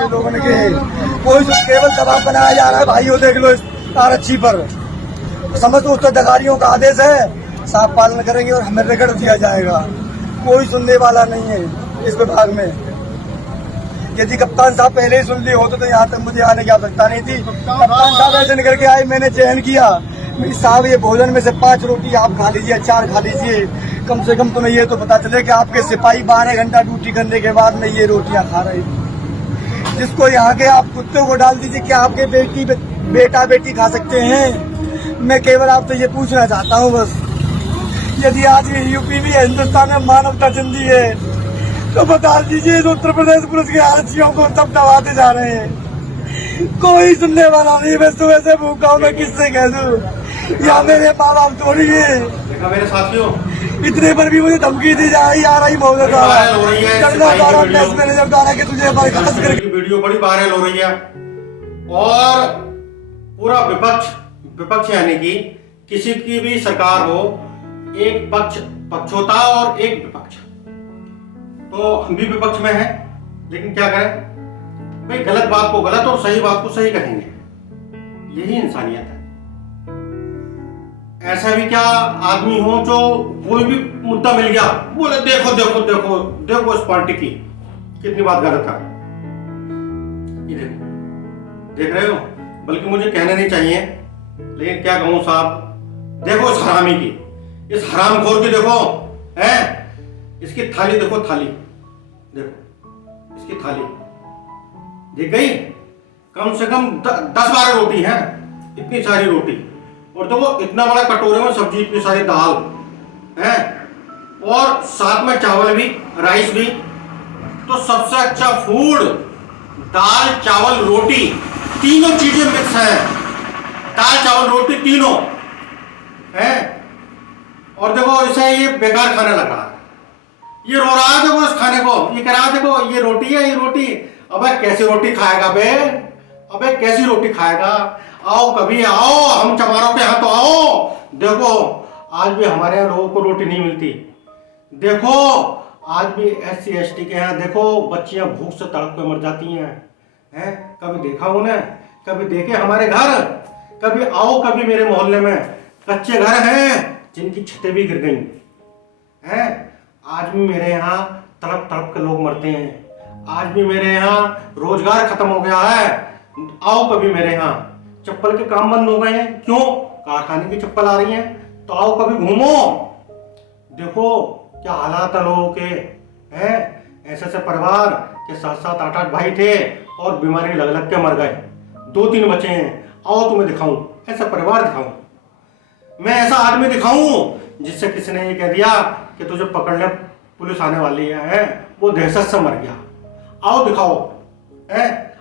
से लोगों ने कहे कोई तो केवल दबाव बनाया जा रहा है। भाइयों देख लो इस आरक्षी पर, समझ लो उत्तराधिकारियों का आदेश है, साफ पालन करेंगे और हमें रिकॉर्ड दिया जाएगा। कोई सुनने वाला नहीं है इस विभाग में। यदि कप्तान साहब पहले ही सुन लिए होते तो यहाँ तक मुझे आने की आवश्यकता नहीं थी। कप्तान साहब ऐसे निकल के आए, मैंने चयन किया, मेरी साहब ये भोजन में से 5 रोटी आप खा लीजिए, 4 खा लीजिए, कम से कम तुम्हें ये तो पता चले कि आपके सिपाही 12 घंटा ड्यूटी करने के बाद में ये रोटियां खा रहे थे। जिसको यहाँ के आप कुत्तों को डाल दीजिए, क्या आपके बेटा बेटी खा सकते हैं? मैं केवल आपसे ये पूछना चाहता हूँ बस, यदि आज ये यूपी भी है, हिंदुस्तान में मानवता जिंदी है, तो बता दीजिए इस उत्तर प्रदेश पुलिस के आरक्षियों को तब दबाते जा रहे हैं। कोई सुनने वाला नहीं। मैं सुबह से भूखा हूँ, मैं किससे कह दूं? या मेरे माँ बाप थोड़ी है। मेरे साथियों, इतने पर भी मुझे धमकी दी जा रही है महोदय द्वारा, करना द्वारा, प्रेस मैनेजर द्वारा कि तुझे बर्खास्त करके। वीडियो बड़ी वायरल हो रही है और पूरा विपक्ष यानी कि किसी की भी सरकार हो, एक पक्ष होता है और एक विपक्ष। तो हम भी विपक्ष में हैं, लेकिन क्या करें भाई, गलत बात को गलत और सही बात को सही कहेंगे, यही इंसानियत है। ऐसा भी क्या आदमी हो जो कोई भी मुद्दा मिल गया बोले देखो देखो देखो देखो इस पार्टी की कितनी बात गलत है। ये देखो, देख रहे हो, बल्कि मुझे कहना नहीं चाहिए, लेकिन क्या कहूं साहब, देखो इस हरामी की, इस हरामखोर की देखो, है इसकी थाली देखो, थाली देखो, इसकी थाली देख गई, कम से कम 10-12 रोटी है, इतनी सारी रोटी, और देखो इतना बड़ा कटोरे में सब्जी, इतनी सारी दाल है, और साथ में चावल भी, राइस भी। तो सबसे अच्छा फूड, दाल चावल रोटी, तीनों चीजें मिक्स है, दाल चावल रोटी तीनों है। और देखो इसे ये बेकार खाने लगा, ये रो रहा है देखो इस खाने को, ये कह रहा है देखो ये रोटी है, ये रोटी। अबे कैसी रोटी खाएगा बे, अबे कैसी रोटी खाएगा? आओ कभी आओ, हम चमारों के यहाँ तो आओ। देखो आज भी हमारे यहाँ लोगों को रोटी नहीं मिलती। देखो आज भी SC ST के यहाँ देखो बच्चियां भूख से तड़प के मर जाती हैं। कभी देखा उन्हें? कभी देखे हमारे घर? कभी आओ, कभी मेरे मोहल्ले में कच्चे घर हैं जिनकी छतें भी गिर गई हैं। आज भी मेरे यहाँ तड़प तड़प के लोग मरते हैं। आज भी मेरे यहाँ रोजगार खत्म हो गया है। आओ कभी मेरे यहाँ, चप्पल के काम बंद हो गए हैं, क्यों? कारखाने की चप्पल आ रही है, तो आओ कभी घूमो, देखो क्या हालात है लोगों के हैं। ऐसे परिवार के 7-7 8-8 भाई थे और बीमारी लग लग के मर गए, 2-3 बचे हैं। आओ तुम्हें दिखाऊं, ऐसा परिवार दिखाऊं, मैं ऐसा आदमी दिखाऊं जिससे किसी ने ये कह दिया कि तुझे पकड़ने पुलिस आने वाली है, वो दहशत से मर गया। आओ दिखाओ,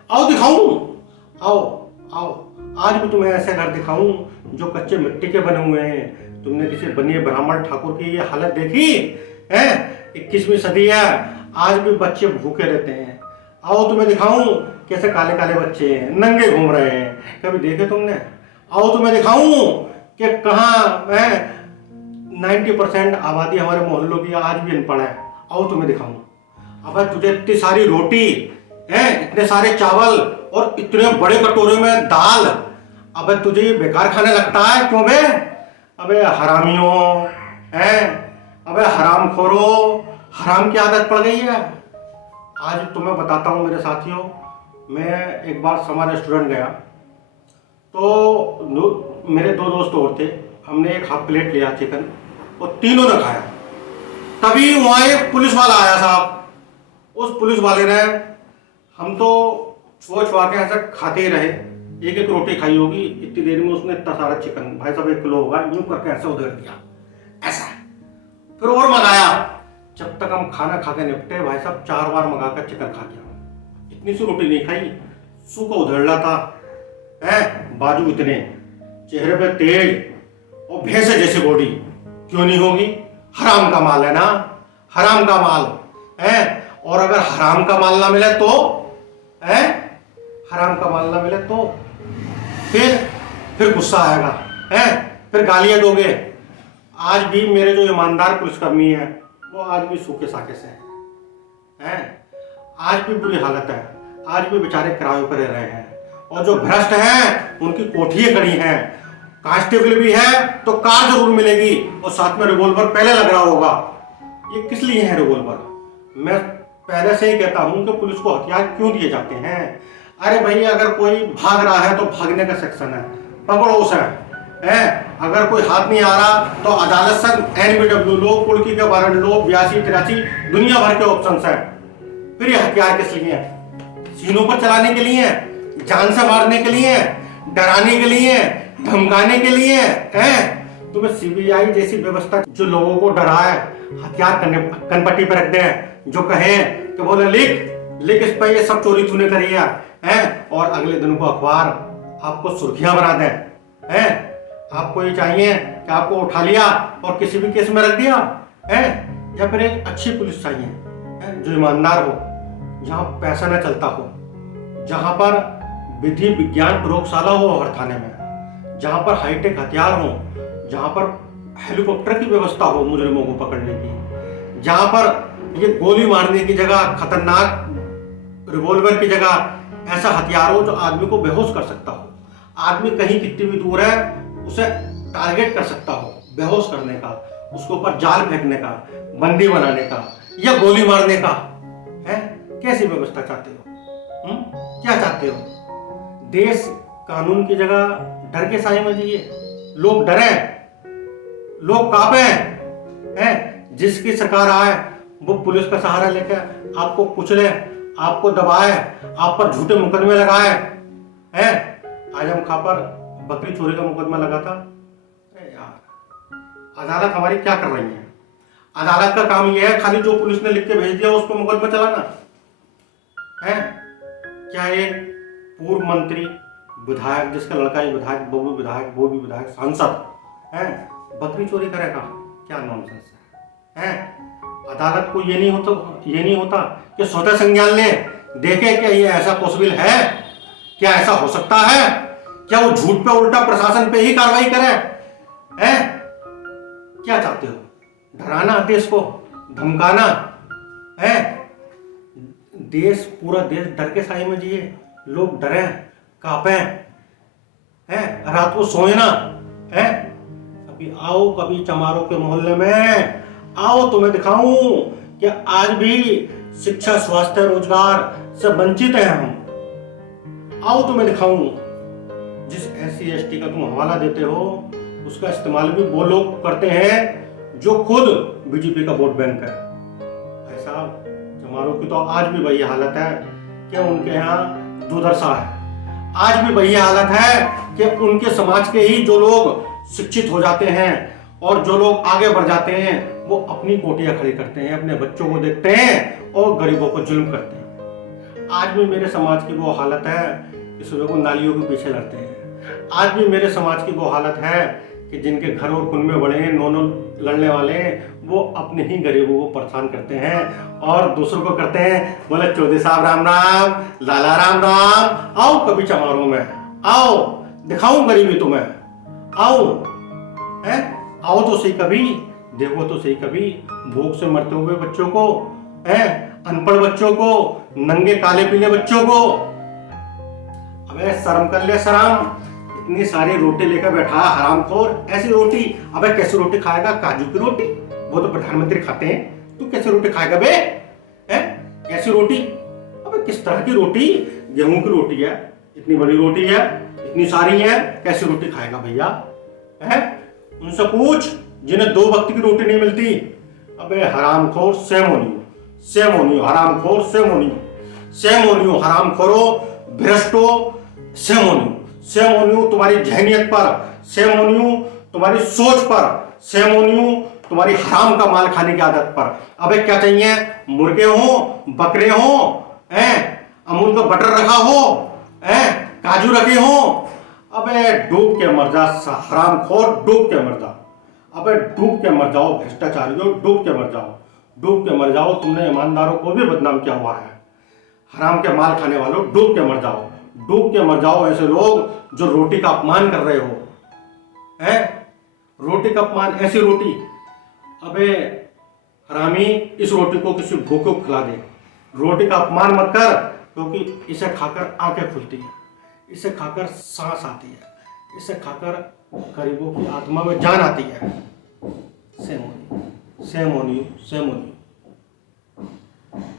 आओ दिखाऊं, आओ आओ। आज भी तुम्हें ऐसे घर दिखाऊं जो कच्चे मिट्टी के बने हुए हैं। तुमने किसी बनिए ब्राह्मण ठाकुर की ये हालत देखी है? 21वीं सदी है, आज भी बच्चे भूखे रहते हैं। आओ तुम्हें दिखाऊं कैसे काले काले बच्चे हैं, नंगे घूम रहे हैं, कभी देखे तुमने? आओ तुम्हें दिखाऊं कि कहाँ 90% आबादी हमारे मोहल्लों की आज भी अनपढ़ है। आओ तुम्हें दिखाऊं। अब तुझे इतनी सारी रोटी है, इतने सारे चावल और इतने बड़े कटोरे में दाल, अबे तुझे ये बेकार खाने लगता है क्यों बे? अबे हरामियों हैं, अबे हरामखोरों, हराम की आदत पड़ गई है। आज तुम्हें बताता हूँ मेरे साथियों, मैं एक बार समा रेस्टोरेंट गया, तो मेरे 2 दोस्त और थे, हमने एक हाफ प्लेट लिया चिकन और तीनों ने खाया। तभी वहाँ एक पुलिस वाला आया साहब। उस पुलिस वाले ने, हम तो छुआ के ऐसे खाते ही रहे, एक एक रोटी खाई होगी, इतनी देर में उसने इतना सारा चिकन, भाई साहब 1 किलो होगा, यूं करके ऐसे उधेड़ दिया, ऐसा। फिर और मंगाया, जब तक हम खाना खा के निपटे भाई साहब 4 बार मंगा कर चिकन खा गया। इतनी सी रोटी नहीं खाई, सूखा उधेड़ रहा था, बाजू इतने, चेहरे पे तेज और भैंसे जैसी बॉडी, क्यों नहीं होगी? हराम का माल है ना, हराम का माल है। और अगर हराम का माल ना मिले तो, हराम का माल ना मिले तो फिर गुस्सा आएगा, फिर गालियां दोगे। आज भी मेरे जो ईमानदार पुलिसकर्मी हैं वो आज भी सूखे साके से हैं। आज भी बुरी हालत है, आज भी बेचारे किराए पर रह रहे हैं, और जो भ्रष्ट हैं उनकी कोठियां खड़ी हैं। कांस्टेबल भी है तो कार जरूर मिलेगी, और साथ में रिवॉल्वर पहले लग रहा होगा। ये किस लिए है रिवॉल्वर? मैं पहले से ही कहता हूं कि पुलिस को हथियार क्यों दिए जाते हैं? अरे भाई, अगर कोई भाग रहा है तो भागने का सेक्शन है, पकड़ो उसे। अगर कोई हाथ नहीं आ रहा तो अदालत से एनबीडब्ल्यू लो, कुड़की के वारंट लो, 82-83 दुनिया भर के ऑप्शंस हैं। फिर ये हथियार किस लिए हैं? सीनों पर चलाने के लिए, जान से मारने के लिए, डराने के लिए, धमकाने के लिए हैं? तुम्हें सीबीआई जैसी व्यवस्था जो लोगों को डराए, हथियार कनपट्टी पर रख दे, जो कहें कि बोले लिख इस पर ये सब चोरी तूने करी है, और अगले दिन को अखबार आपको सुर्खियां बना दें। आपको ये चाहिए कि आपको उठा लिया और किसी भी केस में रख दिया है, या फिर एक अच्छी पुलिस चाहिए जो ईमानदार हो, जहां पैसा न चलता हो, जहां पर विधि विज्ञान प्रयोगशाला हो हर थाने में, जहां पर हाईटेक हथियार हो, जहां पर हेलीकॉप्टर की व्यवस्था हो मुजरिमों को पकड़ने की, जहां पर ये गोली मारने की जगह, खतरनाक रिवॉल्वर की जगह ऐसा हथियार हो जो आदमी को बेहोश कर सकता हो। आदमी कहीं कितनी भी दूर है उसे टारगेट कर सकता हो, बेहोश करने का, उसके ऊपर जाल फेंकने का, बंदी बनाने का, या गोली मारने का है। कैसी व्यवस्था चाहते हो? क्या चाहते हो? देश कानून की जगह डर के साए में जिए, लोग डरे, लोग कांपे हैं। जिसकी सरकार आए वो पुलिस का सहारा लेकर आपको कुचले, आपको दबाए, आप पर झूठे मुकदमे लगाए हैं। आजम खां पर बकरी चोरी का मुकदमा लगा था। अरे यार, अदालत हमारी क्या कर रही है? अदालत का काम यह है खाली जो पुलिस ने लिख के भेज दिया उस पर मुकदमा चलाना है। क्या एक पूर्व मंत्री, विधायक, जिसका लड़का ही विधायक, बहू विधायक, वो भी विधायक, सांसद है, बकरी चोरी करेगा? क्या नॉनसेंस है? अदालत को ये नहीं होता कि स्वतः संज्ञान ले, देखे क्या ये ऐसा पॉसिबल है, क्या ऐसा हो सकता है, क्या वो झूठ पे उल्टा प्रशासन पे ही कार्रवाई करे हैं? क्या चाहते हो? डराना देश को, धमकाना है? देश, पूरा देश डर के साए में जिए, लोग डरे, कांपे हैं, रात को सोए ना है। कभी आओ, कभी चमारों के मोहल्ले में आओ, तुम्हें दिखाऊं कि आज भी शिक्षा, स्वास्थ्य, रोजगार से वंचित हैं हम। आओ तुम्हें दिखाऊं। जिस SC/ST का तुम हवाला देते हो उसका इस्तेमाल भी वो लोग करते हैं जो खुद बीजेपी का वोट बैंक है। भाई साहब, चमारों की तो आज भी वही हालत है कि उनके यहाँ दुर्दशा है। आज भी वही हालत है कि उनके समाज के ही जो लोग शिक्षित हो जाते हैं और जो लोग आगे बढ़ जाते हैं वो अपनी कोटियां खड़ी करते हैं, अपने बच्चों को देखते हैं और गरीबों को जुल्म करते हैं। आज भी मेरे समाज की वो हालत है कि सुबह को नालियों के पीछे लड़ते हैं। आज भी मेरे समाज की वो हालत है कि जिनके घर और कुनबे बड़े हैं, नोनो लड़ने वाले हैं, वो अपने ही गरीबों को परेशान करते हैं और दूसरों को करते हैं। बोले चौधरी साहब राम राम, लाला राम राम, आओ कभी चमारों में, आओ दिखाऊं गरीबी तुम्हें, आओ आओ तो सही कभी, देखो तो सही कभी भूख से मरते हुए बच्चों को, अनपढ़ बच्चों को, नंगे काले पीले बच्चों को। अबे शर्म कर ले, शर्म। इतनी सारी रोटी लेकर बैठा है हरामखोर, ऐसी रोटी। अबे कैसी रोटी खाएगा? काजू की रोटी, वो तो प्रधानमंत्री खाते हैं, तू कैसे रोटी खाएगा बे? कैसी रोटी? अबे किस तरह की रोटी? गेहूं की रोटी है, इतनी बड़ी रोटी है, इतनी सारी है, कैसी रोटी खाएगा भैया? उनसे पूछ जिन्हें 2 वक्त की रोटी नहीं मिलती। अबे हरामखोर, सेम होनी हो, हरामखोर, सेम होनी हो, हरामखोरो, भ्रष्टो, सेम होनी हो तुम्हारी जहनियत पर, सेम होनी हो तुम्हारी सोच पर, सेम होनी हो तुम्हारी हराम का माल खाने की आदत पर। अबे क्या चाहिए? मुर्गे हो, बकरे हो, अमूल का बटर रखा हो, काजू रखे हो। अबे डूब के मर जा हरामखोर, डूब के मर जा। अबे डूब के मर जाओ भ्रष्टाचारियों, डूब के मर जाओ। तुमने ईमानदारों को भी बदनाम किया हुआ है। हराम के माल खाने वालों, डूब के मर जाओ। ऐसे लोग जो रोटी का अपमान कर रहे हो, रोटी का अपमान, ऐसी रोटी। अबे हरामी, इस रोटी को किसी भूखे को खिला दे। रोटी का अपमान मत कर, क्योंकि इसे खाकर आंखें खुलती हैं, इसे खाकर सांस आती है, इसे खाकर गरीबों की आत्मा में जान आती है। Same on you, same on you, same on you.